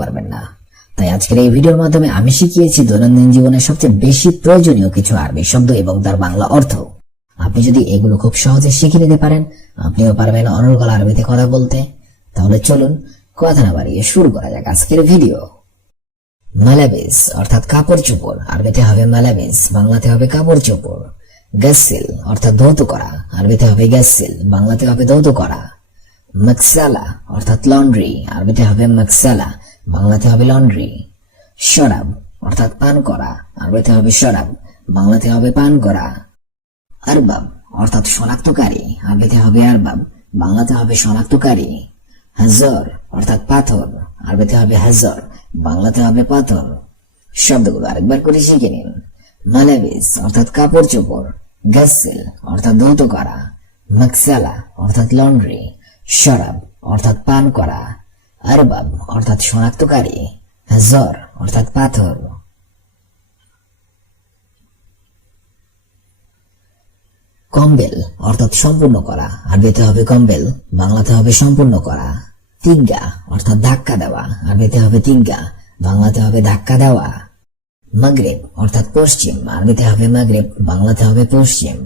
পারবেন না। তাই আজকের এই ভিডিওর মাধ্যমে আমি শিখিয়েছি দৈনন্দিন জীবনের সবচেয়ে বেশি প্রয়োজনীয় কিছু আরবি শব্দ এবং তার বাংলা অর্থ। আপনি যদি এগুলো খুব সহজে শিখে নিতে পারেন, আপনিও পারবেন অনর্গল আরবিতে কথা বলতে। তাহলে চলুন কথা না বাড়িয়ে শুরু করা যাক আজকের ভিডিও। মালাবিস অর্থাৎ কাপড় চোপড়, আরবিতে হবে মালাবিস, বাংলাতে হবে কাপড় চোপড়। গাসিল অর্থাৎ ধৌত করা, আরবিতে হবে গাসিল, বাংলাতে হবে ধৌত করা। মাকসালা অর্থাৎ লন্ড্রি, আরবিতে হবে মাকসালা, বাংলাতে হবে লন্ড্রি। শরাব অর্থাৎ পান করা, আরবিতে হবে শরাব, বাংলাতে হবে পান করা। আরবাব অর্থাৎ শনাক্তকারী, আরবিতে হবে আরবাব, বাংলাতে হবে শনাক্তকারী। হাজর অর্থাৎ পাথর, আরবিতে হবে হাজর, বাংলাতে হবে পাথর। শব্দগুলো আরেকবার করে শিখে নিন। মালাবিস অর্থাৎ কাপড় চোপড়, গাসিল অর্থাৎ ধৌত করা, মাকসালা অর্থাৎ লন্ড্রি, শরাব অর্থাৎ পান করা, আরবাব অর্থাৎ শনাক্তকারী, হাজর অর্থাৎ পাথর। কম্বেল অর্থাৎ সম্পূর্ণ করা, আরবিতে হবে কম্বেল, বাংলাতে হবে সম্পূর্ণ করা। তিগ্গা অর্থাৎ ধাক্কা দেওয়া, আরবিতে হবে তিগ্গা, বাংলাতে হবে ধাক্কা দেওয়া। মাগরিব অর্থাৎ পশ্চিম, আরবিতে হবে মাগরিব, বাংলাতে হবে পশ্চিম।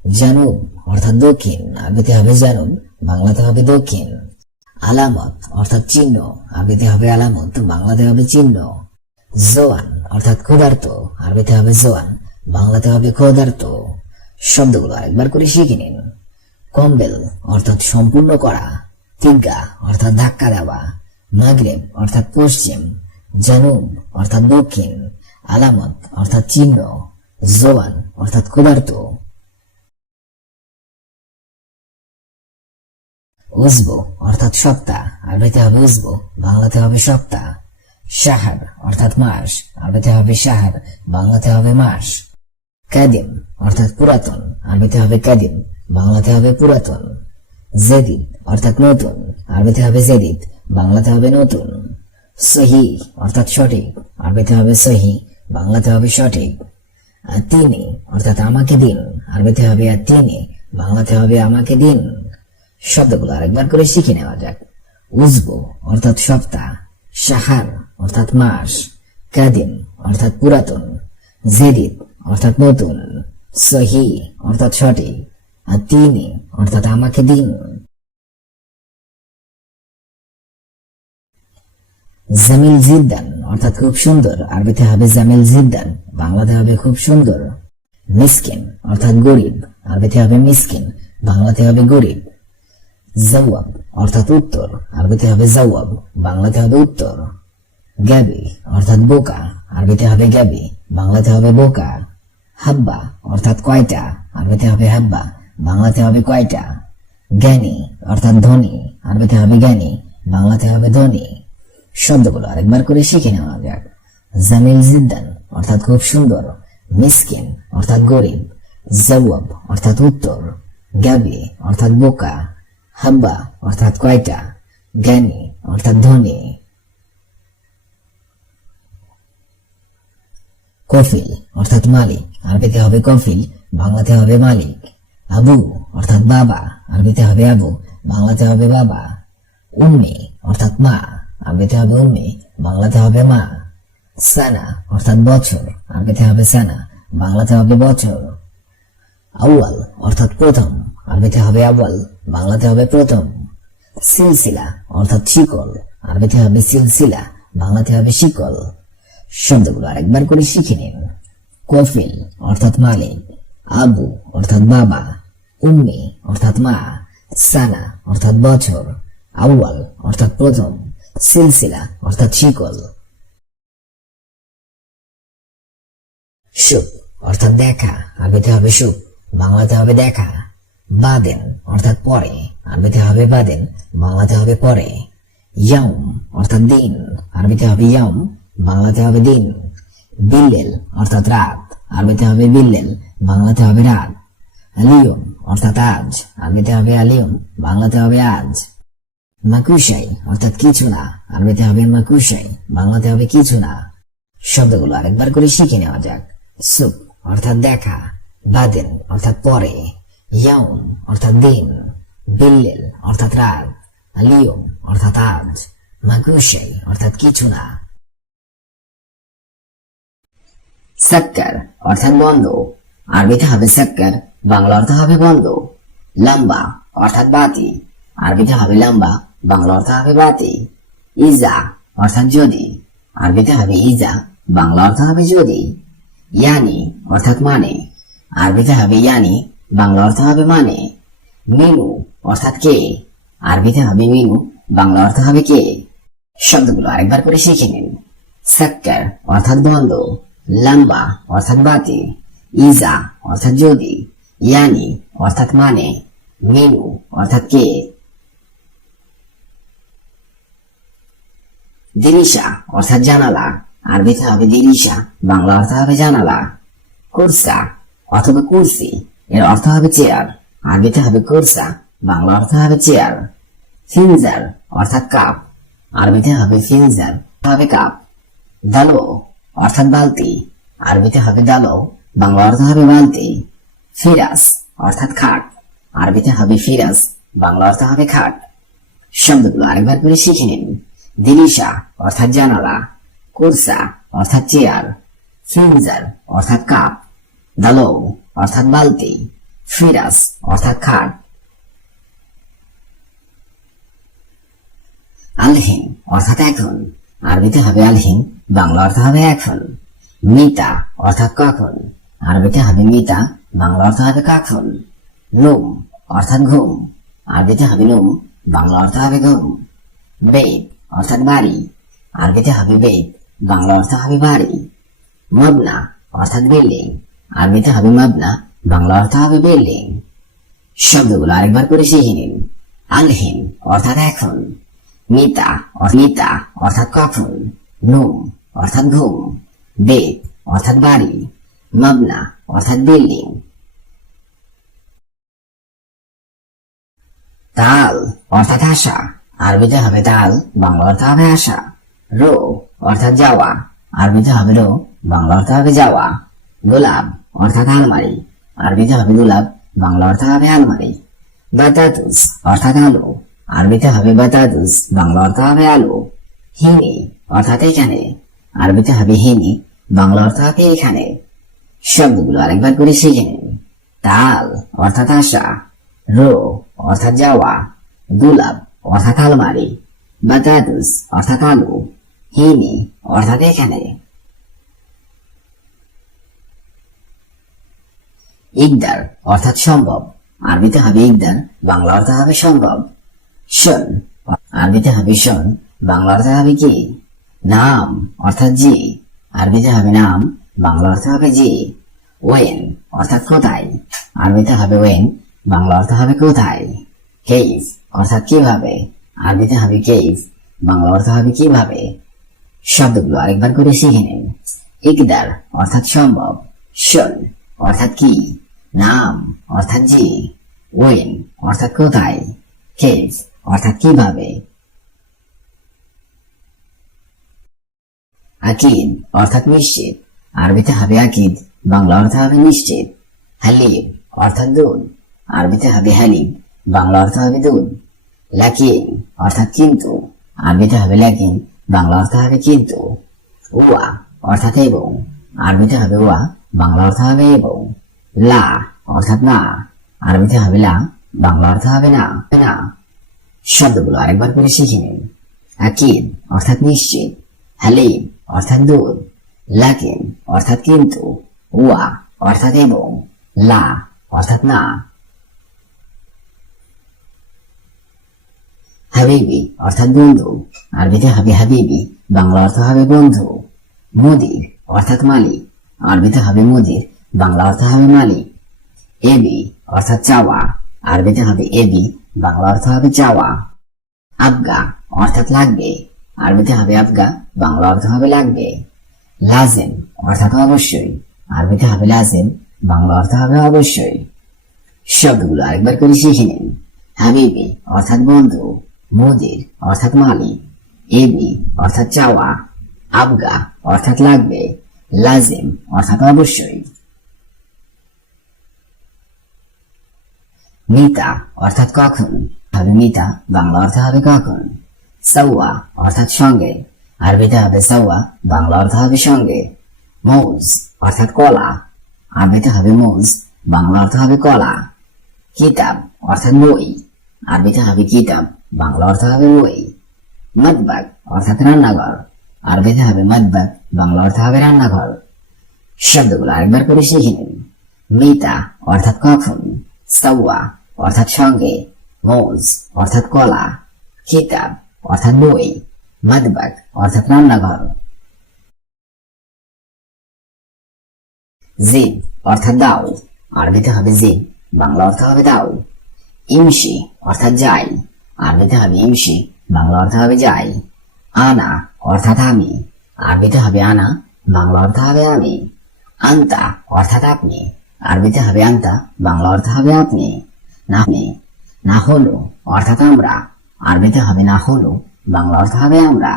জানুব অর্থাৎ দক্ষিণ, আরবিতে হবে জানুব, বাংলাতে হবে দক্ষিণ। আলামত অর্থাৎ চিহ্ন, আরবিতে হবে আলামত, বাংলাতে হবে চিহ্ন। জোয়ান অর্থাৎ ক্ষুধার্ত, আরবিতে হবে জোয়ান, বাংলাতে হবে ক্ষুধার্ত। শব্দগুলো আরেকবার করে শিখে নিন। কম্বেল অর্থাৎ সম্পূর্ণ করা, তিগ্গা অর্থাৎ ধাক্কা দেওয়া, মাগরিব অর্থাৎ পশ্চিম, জানুব অর্থাৎ দক্ষিণ, আলামত অর্থাৎ চিহ্ন, জোয়ান অর্থাৎ ক্ষুধার্ত। উজবু অর্থাৎ সপ্তাহ, আরবিতে হবে উজবু, বাংলাতে হবে সপ্তাহ। শাহর অর্থাৎ মাস, আরবিতে হবে শাহর, বাংলাতে হবে মাস। কাদিম অর্থাৎ পুরাতন, আরবিতে হবে কাদিম, বাংলাতে হবে পুরাতন। জেদিদ অর্থাৎ নতুন, আরবিতে হবে জেদিদ, বাংলাতে হবে নতুন। সহি অর্থাৎ সঠিক, আরবিতে হবে সহি, বাংলাতে হবে সঠিক। তিনি অর্থাৎ আমাকে দিন, আরবিতে হবে তিনি, বাংলাতে হবে আমাকে দিন। শব্দগুলো আরেকবার করে শিখে নেওয়া যাক। উজবু অর্থাৎ সপ্তাহ, শাহার অর্থাৎ মাস, কাদিম অর্থাৎ পুরাতন, জেদিদ অর্থাৎ নতুন, সহি অর্থাৎ সঠিক, আর তিনি অর্থাৎ আমাকে দিন। জামিল জিদ্দান অর্থাৎ খুব সুন্দর, আরবিতে হবে জামিল জিদ্দান, বাংলাতে হবে খুব সুন্দর। মিসকিন অর্থাৎ গরিব, আরবিতে হবে মিসকিন, বাংলাতে হবে গরিব। জওয়াব অর্থাৎ উত্তর, আরবিতে হবে জওয়াব, বাংলাতে হবে উত্তর। গাবি অর্থাৎ বোকা, আরবিতে হবে গাবি, বাংলাতে হবে বোকা। হাব্বা অর্থাৎ কয়টা, আরবিতে হবে হাব্বা, বাংলাতে হবে কয়টা। জ্ঞানী অর্থাৎ ধনী, আরবিতে হবে জ্ঞানী, বাংলাতে হবে ধনী। শব্দগুলো আরেকবার করে শিখে নেওয়া যাক। জামিল জিদ্দান অর্থাৎ খুব সুন্দর, মিসকিন অর্থাৎ গরিব, জওয়াব অর্থাৎ উত্তর, গাবি অর্থাৎ বোকা, হাব্বা অর্থাৎ কয়টা, জ্ঞানী অর্থাৎ ধনী। কফিল অর্থাৎ মালিক, আরবিতে হবে কফিল, বাংলাতে হবে মালিক। আবু অর্থাৎ বাবা, আরবিতে হবে আবু, বাংলাতে হবে বাবা। উম্মি অর্থাৎ মা, আরবিতে হবে উম্মি, বাংলাতে হবে মা। সানা অর্থাৎ বছর, আরবিতে হবে সানা, বাংলাতে হবে বছর। আউয়াল অর্থাৎ প্রথম, আরবিতে হবে আউয়াল, বাংলাতে হবে প্রথম। সিলসিলা অর্থাৎ শিকল, আরবিতে হবে সিলসিলা, বাংলাতে হবে শিকল। শব্দগুলো আরেকবার করে শিখে নিন। কফিল অর্থাৎ মালিক, আবু অর্থাৎ বাবা, উম্মি অর্থাৎ মা, সানা অর্থাৎ বছর, আউয়াল অর্থাৎ প্রথম, সিলসিলা অর্থাৎ শিকল। সুখ অর্থাৎ দেখা, আরবিতে হবে সুখ, বাংলাতে হবে দেখা। বাদেন অর্থাৎ পরে, আরবিতে হবে বাদেন, বাংলাতে হবে পরে। ইয়াউম অর্থাৎ দিন, আরবিতে হবে ইয়াউম, বাংলাতে হবে দিন। বিল্লেল অর্থাৎ রাত, আরবিতে হবে বিল্লেল, বাংলাতে হবে রাত। আলিয়ম অর্থাৎ আজ, আরবিতে হবে আলিয়ম, বাংলাতে হবে আজ। মাকুশাই অর্থাৎ কিছু না, আরবিতে হবে মাকুশাই, বাংলাতে হবে কিছু না। শব্দগুলো আরেকবার করে শিখে নেওয়া যাক। সুখ অর্থাৎ দেখা, বাদেন অর্থাৎ পরে, ইয়াউম অর্থাৎ দিন, বিল্লেল অর্থাৎ রাত, আলিয়ম অর্থাৎ আজ, মাগুশাই অর্থাৎ কিছু না। সাক্কার অর্থাৎ বন্ধ, আরবিতে হবে সাক্কার, বাংলা অর্থ হবে বন্ধ। লম্বা অর্থাৎ বাতি, আরবিতে হবে লম্বা, বাংলা অর্থ হবে বাতি। ইজা অর্থাৎ যদি, আরবিতে হবে ইজা, বাংলা অর্থ হবে যদি। ইয়ানি অর্থাৎ মানে, আরবিতে হবে ইয়ানি, বাংলা অর্থ হবে মানে। মিনু অর্থাৎ কে, আরবিতে হবে মিনু, বাংলা অর্থ হবে কে। শব্দগুলো আরেকবার করে শিখে নিন। সাক্কার অর্থাৎ বন্ধ, লম্বা অর্থাৎ বাতি, ইজা অর্থাৎ যদি, ইয়ানি অর্থাৎ মানে, মিনু অর্থাৎ কে। দিরিশা অর্থাৎ জানালা, আরবিতে হবে দিরিশা, বাংলা অর্থ হবে জানালা। কুরসা অথবা কুরসি, এর অর্থ হবে চেয়ার, আরবিতে হবে কুরসা, বাংলা অর্থ হবে চেয়ার। ফিনজার অর্থাৎ কাপ, আরবিতে হবে ফিনজার, হবে কাপ। দালো অর্থাৎ বালতি, আরবিতে হবে দালো, বাংলা অর্থ হবে বালতি। ফিরাস অর্থাৎ খাট, আরবিতে হবে ফিরাস, বাংলা অর্থ হবে খাট। শব্দগুলো আরেকবার করে শিখে নিন। দিলিশা অর্থাৎ জানালা, কুরসা অর্থাৎ চেয়ার, ফিনজার অর্থাৎ কাপ, দালো অর্থাৎ বালতি, ফিরাস অর্থাৎ খাট। আলহিন অর্থাৎ এখন, আরবিতে হবে আলহিন, বাংলা অর্থ হবে এখন। মিতা অর্থাৎ কখন, আরবিতে হবে মিতা, বাংলা অর্থ হবে কখন। নুম অর্থাৎ ঘুম, আরবিতে হবে নুম, বাংলা অর্থ হবে ঘুম। বেদ অর্থাৎ বাড়ি, আরবিতে হবে বেদ, বাংলা অর্থ হবে বাড়ি। মবনা অর্থাৎ বিল্ডিং, আরবিতে হবে মবনা, বাংলা অর্থ হবে বিল্ডিং। শব্দগুলো আরেকবার করে শিখে নিন। আলহিন অর্থাৎ এখন, মিতা অর্থাৎ কখন, নুম অর্থাৎ ঘুম, বেদ অর্থাৎ বাড়ি, মবনা অর্থাৎ বিল্ডিং। তাল অর্থাৎ আশা, আরবিতে হবে তাল, বাংলা অর্থ হবে আশা। রো অর্থাৎ যাওয়া, আরবিতে হবে রো, বাংলা অর্থ হবে যাওয়া। গোলাপ অর্থাৎ আলমারি, আরবিতে হবে গোলাপ, বাংলা অর্থ হবে আলমারি। বাতাতুস অর্থাৎ আলু, আরবিতে হবে বাতাতুস, বাংলা অর্থ হবে আলু। হিনি অর্থাৎ এখানে, আরবিতে হবে হিনি, বাংলা অর্থ হবে এখানে। শব্দগুলো আরেকবার করে শিখে নিন। তাল অর্থাৎ আশা, রো অর্থাৎ যাওয়া, গোলাপ অর্থাৎ আলমারি, বাতাতুস অর্থাৎ আলু, হিনি অর্থাৎ এখানে। ইকদার অর্থাৎ সম্ভব, আরবিতে হবে ইকদার, বাংলা অর্থ হবে সম্ভব। শোন আরবিতে হবে শোন, বাংলা অর্থ হবে কি। নাম অর্থাৎ জি, আরবিতে হবে নাম, বাংলা অর্থ হবে জি। ওয়েন অর্থাৎ কোথায়, আরবিতে হবে ওয়েন, বাংলা অর্থ হবে কোথায়। কেইফ অর্থাৎ কিভাবে, আরবিতে হবে কেইফ, বাংলা অর্থ হবে কিভাবে। শব্দগুলো আরেকবার করে শিখে নিন। ইকদার অর্থাৎ সম্ভব, শোন অর্থাৎ কি, নাম অর্থাৎ জি, ওয়েন অর্থাৎ কোথায়, কেইফ অর্থাৎ কিভাবে। আকিদ অর্থাৎ নিশ্চিত, আরবিতে হবে আকিদ, বাংলা অর্থ হবে নিশ্চিত। হালিব অর্থাৎ দুধ, আরবিতে হবে হালিব, বাংলা অর্থ হবে দুধ। লাকিন অর্থাৎ কিন্তু, আরবিতে হবে লাকিন, বাংলা অর্থ হবে কিন্তু। ওয়া অর্থাৎ এবং, আরবিতে হবে ওয়া, বাংলা অর্থ হবে এবং। লা অর্থাৎ না, আরবিতে হবে লা, বাংলা অর্থ হবে না। শব্দগুলো আরেকবার করে শিখে নিন। আকিদ অর্থাৎ নিশ্চিত, হালিব অর্থাৎ দুধ, লাকিন অর্থাৎ কিন্তু, ওয়া অর্থাৎ এবং, লা অর্থাৎ না। হাবিবি অর্থাৎ বন্ধু, আরবিতে হবে হাবিবি, বাংলা অর্থ হবে বন্ধু। মুদির অর্থাৎ মালিক, আরবিতে হবে মুদির, বাংলা অর্থ হবে মালিক। এবি অর্থাৎ চাওয়া, আরবিতে হবে এবি, বাংলা অর্থ হবে চাওয়া। আবগা অর্থাৎ লাগবে, আরবিতে হবে আবগা, বাংলা অর্থ হবে লাগবে। লাজেম অর্থাৎ অবশ্যই, আরবিতে হবে লাজেম, বাংলা অর্থ হবে অবশ্যই। শব্দগুলো আরেকবার করে শিখে নিন। হাবিবি অর্থাৎ বন্ধু, মুদির অর্থাৎ মালিক, এবি অর্থাৎ চাওয়া, আবগা অর্থাৎ লাগবে, লাজিম অর্থাৎ অবশ্যই। মিতা অর্থাৎ কখন, হবে মিতা, বাংলা অর্থ হবে কখন। সাওয়া অর্থাৎ সঙ্গে, আরবিতে হবে সাওয়া, বাংলা অর্থ হবে সঙ্গে। মৌজ অর্থাৎ কলা, আরবিতে হবে মৌজ, বাংলা অর্থ হবে কলা। কিতাব অর্থাৎ বই, আরবিতে হবে কিতাব, বাংলা অর্থ হবে বই। মাতবাগ অর্থাৎ রান্নাঘর, আরবিতে হবে মাতবাগ, বাংলা অর্থ হবে রান্নাঘর। শব্দগুলো আরেকবার করে শিখে নিন। মিতা অর্থাৎ কখন, সাওয়া অর্থাৎ সঙ্গে, মৌজ অর্থাৎ কলা, কিতাব অর্থাৎ বই, মাতবাগ অর্থাৎ রান্নাঘর। জিদ অর্থাৎ দাও, আরবিতে হবে জিদ, বাংলা অর্থ হবে দাও। ইমশি অর্থাৎ যাই, আরবিতে হবে ইমশি, বাংলা অর্থ হবে যাই। আনা অর্থাৎ আমি, আরবিতে হবে আনা, বাংলা অর্থ হবে আমি। আন্তা অর্থাৎ আপনি, আরবিতে হবে আন্তা, বাংলা অর্থ হবে আপনি। না হলো অর্থাৎ আমরা, আরবিতে হবে না হলো, বাংলা অর্থ হবে আমরা।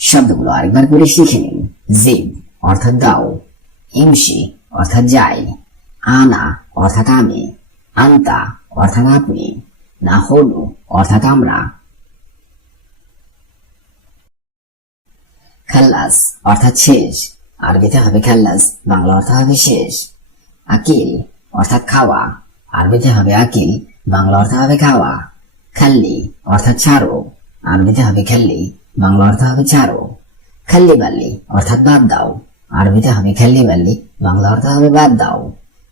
শব্দগুলো আরেকবার করে শিখে নিন। জিদ অর্থাৎ দাও, ইমশি অর্থাৎ যাই, আনা অর্থাৎ আমি, আন্তা অর্থাৎ আপনি, না হলো অর্থাৎ আমরা। খাল্লাস অর্থাৎ শেষ, আরবিতে হবে খাল্লাস, বাংলা অর্থ হবে শেষ। আকিল অর্থাৎ খাওয়া, আরবিতে হবে আকিল, বাংলা অর্থ হবে খাওয়া। খাল্লি অর্থাৎ ছাড়ো, আরবিতে হবে খাল্লি, বাংলা অর্থ হবে ছাড়ো। খাল্লি বাল্লি অর্থাৎ বাদ দাও, আরবিতে হবে খাল্লি বাল্লি, বাংলা অর্থ হবে বাদ দাও।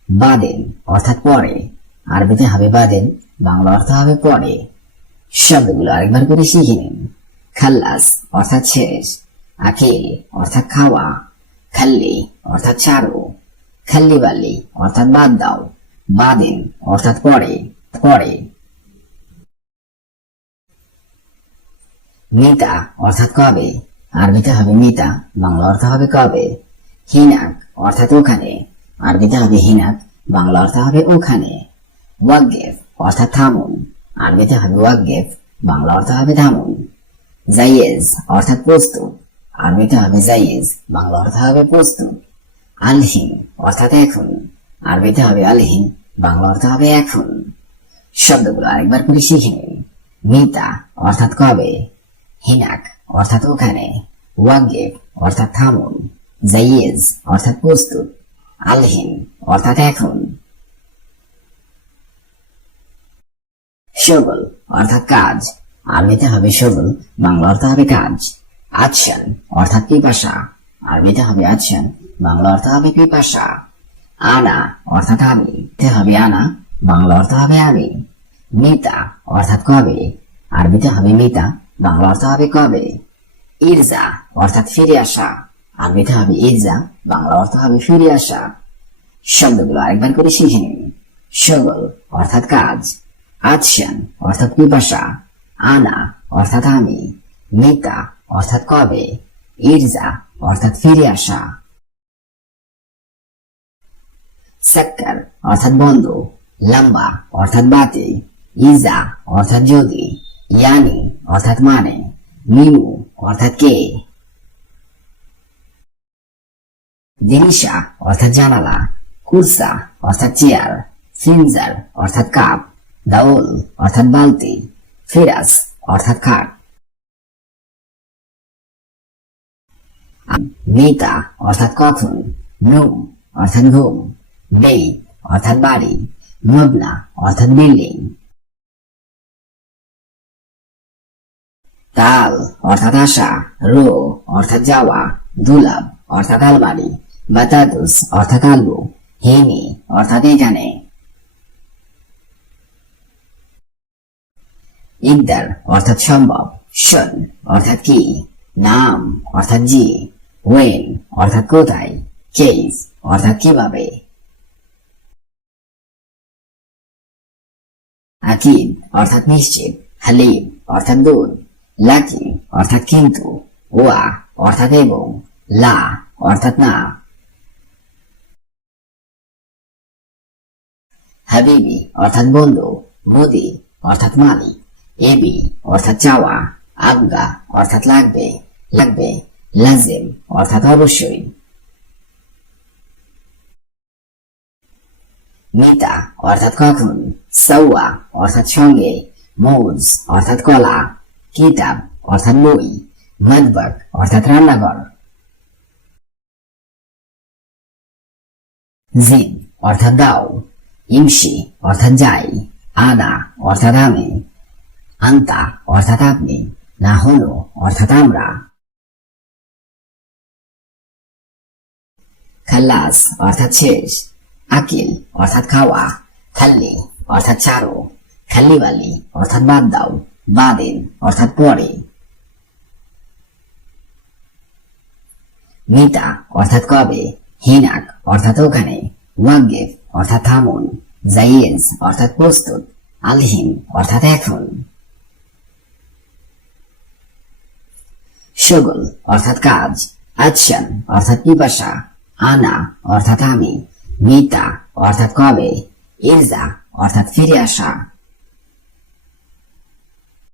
বাদেন অর্থাৎ পরে, আরবিতে হবে বাদেন, বাংলা অর্থ হবে পরে। শব্দগুলো আরেকবার করে শিখে নিন। খাল্লাস অর্থাৎ শেষ, আকিল অর্থাৎ খাওয়া, খাল্লি অর্থাৎ ছাড়ো, খাল্লি বাল্লি অর্থাৎ বাদ দাও, বাদেন অর্থাৎ পরে পরে। মিতা অর্থাৎ কবে, আরবিতে হবে মিতা, বাংলা অর্থ হবে কবে। হিনাক অর্থাৎ ওখানে, আরবিতে হবে হিনাক, বাংলা অর্থ হবে ওখানে। ওয়াকগেফ অর্থাৎ থামুন, আরবিতে হবে ওয়াকগেফ, বাংলা অর্থ হবে থামুন। জাইয়েজ অর্থাৎ প্রস্তুত, আরবিতে হবে জাইয়েজ, বাংলা অর্থ হবে প্রস্তুত। আলহিন অর্থাৎ এখন, আরবিতে হবে আলহিন, বাংলা অর্থ হবে এখন। শব্দগুলো আরেকবার করে শিখে নিন। মিতা অর্থাৎ কবে, হিনাক অর্থাৎ ওখানে, ওয়াকগেফ অর্থাৎ থামুন, জাইয়েজ অর্থাৎ প্রস্তুত, আলহিন অর্থাৎ এখন। শগল অর্থাৎ কাজ, আরবিতে হবে শগল, বাংলা অর্থ হবে কাজ। আচ্ছান অর্থাৎ পিপাসা, আরবিতে হবে আচ্ছান, বাংলা অর্থ হবে পিপাসা। আনা অর্থাৎ আমি, হবে আনা, বাংলা অর্থ হবে আমি। মিতা অর্থাৎ কবে, আরবিতে হবে মিতা, বাংলা অর্থ হবে কবে। ইরজা অর্থাৎ ফিরে আসা, আরবিতে হবে ইরজা, বাংলা অর্থ হবে ফিরে আসা। শব্দগুলো আরেকবার করে শিখে নিন। শগল অর্থাৎ কাজ, আচ্ছান অর্থাৎ পিপাসা, আনা অর্থাৎ আমি, মিতা অর্থাৎ কবে, ইরজা অর্থাৎ ফিরে আসা। সাক্কার অর্থাৎ বন্ধ, লম্বা অর্থাৎ বাতে, ইজা অর্থাৎ যদি, ইয়ানি অর্থাৎ মানে, মিনু অর্থাৎ কে। দিনিসা অর্থাৎ জানালা, কুরসা অর্থাৎ চেয়ার, ফিনজার অর্থাৎ কাপ, দাউল অর্থাৎ বালতি, ফিরাস অর্থাৎ খাট। মিতা অর্থাৎ কখন, নুম অর্থাৎ ঘুম, বেই অর্থাৎ বাড়ি, মবনা অর্থাৎ বিল্ডিং। তাল অর্থাৎ আশা, রো অর্থাৎ যাওয়া, দুলাব অর্থাৎ আলমারি, বাতাদুস অর্থাৎ আলু, হিনি অর্থাৎ এখানে। ইকদার অর্থাৎ সম্ভব, শন অর্থাৎ কি, নাম অর্থাৎ জি, ওয়েন অর্থাৎ কোথায়, কেস অর্থাৎ কিভাবে। আকিদ অর্থাৎ নিশ্চিত, হালিম অর্থাৎ দুধ, লাকি অর্থাৎ কিন্তু, ওয়া অর্থাৎ এবং, লা অর্থাৎ না। হাবিবি অর্থাৎ বন্ধু, মোদি অর্থাৎ মালিক, এবি অর্থাৎ চাওয়া, আবগা অর্থাৎ লাগবে লাগবে, লাজিম অর্থাৎ অবশ্যই। মিতা অর্থাৎ কখন, সাওয়া অর্থাৎ সঙ্গে, মৌজ অর্থাৎ কলা, কিতাব অর্থাৎ বই, মাতবাক অর্থাৎ রান্নাঘর, জিন অর্থাৎ দাও, ইমশি অর্থাৎ যাই, আনা অর্থাৎ আমি, আন্তা অর্থাৎ আপনি, না হলো অর্থাৎ আমরা। খাল্লাস অর্থাৎ শেষ, আকিল অর্থাৎ খাওয়া, খাল্লি অর্থাৎ ছাড়ো, খাল্লিবালি অর্থাৎ বাদ দাও, বাদিন অর্থাৎ পরে, মিতা অর্থাৎ কবে, হিনাক অর্থাৎ ওখানে, ওয়াগিফ অর্থাৎ থামুন, জাইয়েজ অর্থাৎ প্রস্তুত, আলহিন অর্থাৎ এখন। শুগল অর্থাৎ কাজ, আচ্ছান অর্থাৎ পিপাসা, আনা অর্থাৎ আমি, মিতা অর্থাৎ কবে, ইরজা অর্থাৎ ফিরে আসা।